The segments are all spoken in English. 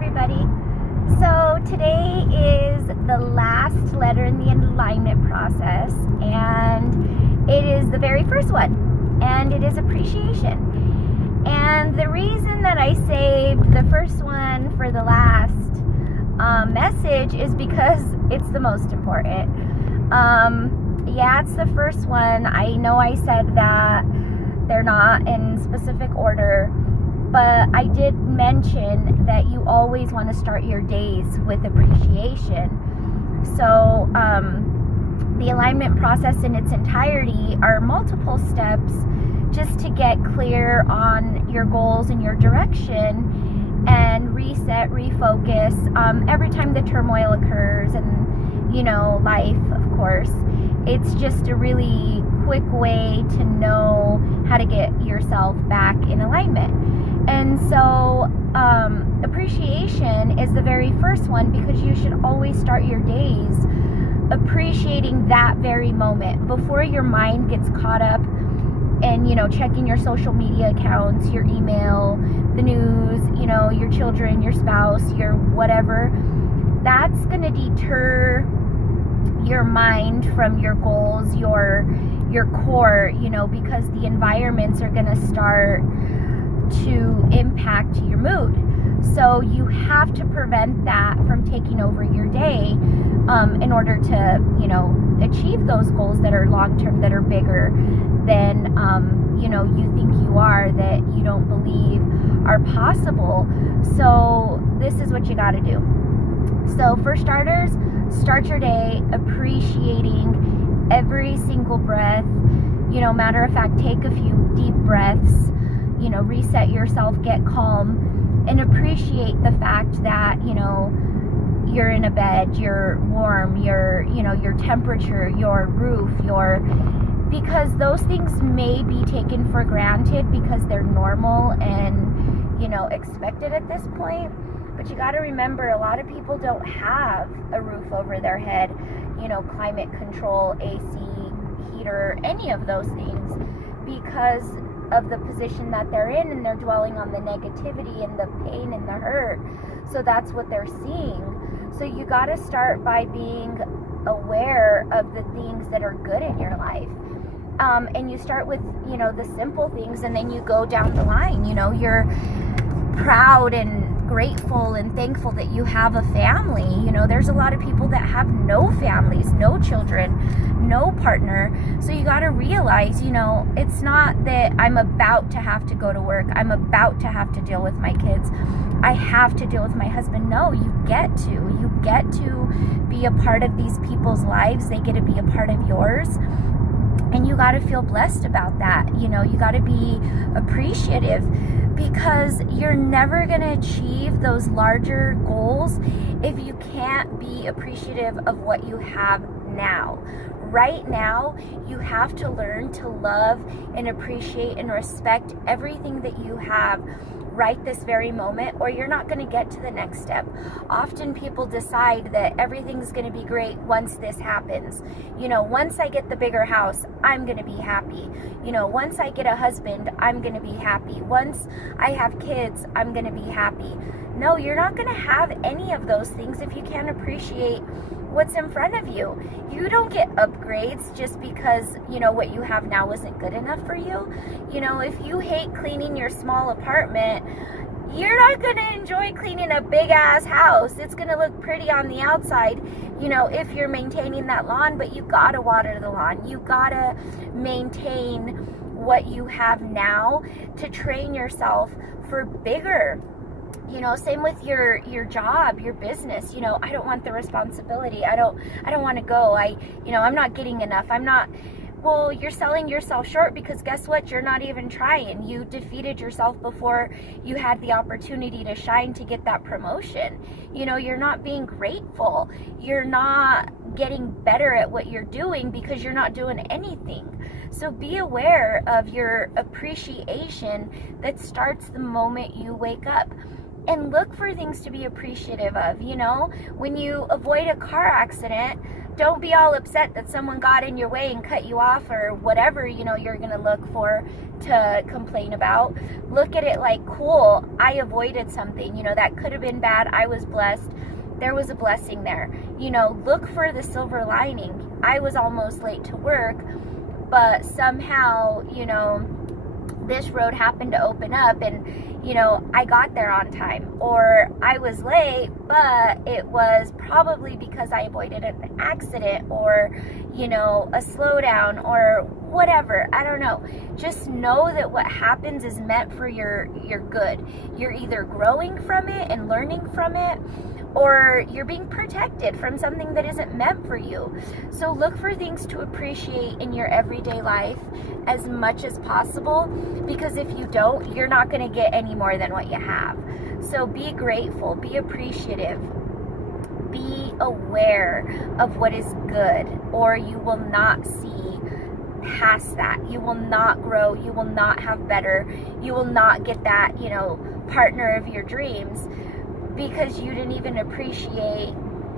everybody. So today is the last letter in the alignment process, and it is the very first one, and it is appreciation. And the reason that I saved the first one for the last message is because it's the most important. Yeah, it's the first one. I know I said that they're not in specific order, but I did mention that you always want to start your days with appreciation. So the alignment process in its entirety are multiple steps just to get clear on your goals and your direction and reset, refocus. Every time the turmoil occurs and, life, of course, it's just a really quick way to know how to get yourself back in alignment. And so appreciation is the very first one, because you should always start your days appreciating that very moment before your mind gets caught up in, checking your social media accounts, your email, the news, your children, your spouse, your whatever. That's going to deter your mind from your goals, your core, because the environments are going to start to impact your mood. So you have to prevent that from taking over your day in order to, achieve those goals that are long-term, that are bigger than, you think you are, that you don't believe are possible. So this is what you got to do. So for starters, start your day appreciating every single breath. Matter of fact, take a few deep breaths, reset yourself, get calm, and appreciate the fact that, you're in a bed, you're warm, your temperature, your roof, because those things may be taken for granted because they're normal and, expected at this point. But you got to remember, a lot of people don't have a roof over their head, climate control, AC, heater, any of those things, because of the position that they're in, and they're dwelling on the negativity and the pain and the hurt. So that's what they're seeing. So you got to start by being aware of the things that are good in your life. And you start with, the simple things, and then you go down the line. You're proud and grateful and thankful that you have a family. There's a lot of people that have no families, no children, no partner. So you got to realize, it's not that I'm about to have to go to work, I'm about to have to deal with my kids, I have to deal with my husband. No, you get to be a part of these people's lives. They get to be a part of yours. And you got to feel blessed about that. You got to be appreciative, because you're never going to achieve those larger goals if you can't be appreciative of what you have now. Right now, you have to learn to love and appreciate and respect everything that you have right this very moment, or you're not going to get to the next step. Often people decide that everything's going to be great once this happens. Once I get the bigger house, I'm going to be happy. Once I get a husband, I'm going to be happy. Once I have kids, I'm going to be happy. No, you're not going to have any of those things if you can't appreciate what's in front of you. You don't get upgrades just because, what you have now isn't good enough for you. If you hate cleaning your small apartment, you're not going to enjoy cleaning a big ass house. It's going to look pretty on the outside, if you're maintaining that lawn, but you got to water the lawn. You got to maintain what you have now to train yourself for bigger. Same with your job, your business. I don't want the responsibility. I don't want to go. I'm not getting enough. Well, you're selling yourself short, because guess what? You're not even trying. You defeated yourself before you had the opportunity to shine, to get that promotion. You're not being grateful. You're not getting better at what you're doing because you're not doing anything. So be aware of your appreciation that starts the moment you wake up. and look for things to be appreciative of. You know, when you avoid a car accident, don't be all upset that someone got in your way and cut you off or whatever, you know, you're going to look for to complain about. Look at it like, cool, I avoided something, you know, that could have been bad. I was blessed. There was a blessing there. You know, look for the silver lining. I was almost late to work, but somehow, you know, this road happened to open up and, you know, I got there on time. Or I was late, but it was probably because I avoided an accident or, you know, a slowdown or whatever. I don't know. Just know that what happens is meant for your good. You're either growing from it and learning from it, or you're being protected from something that isn't meant for you. So look for things to appreciate in your everyday life as much as possible, because if you don't, you're not going to get any more than what you have. So be grateful, be appreciative, be aware of what is good, or you will not see past that. You will not grow, you will not have better, you will not get that, you know, partner of your dreams, because you didn't even appreciate,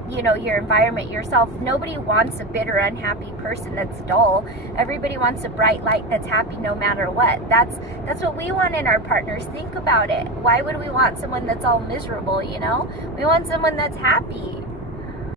you know, your environment yourself. Nobody wants a bitter, unhappy person that's dull. Everybody wants a bright light that's happy no matter what. That's what we want in our partners. Think about it. Why would we want someone that's all miserable, you know? We want someone that's happy.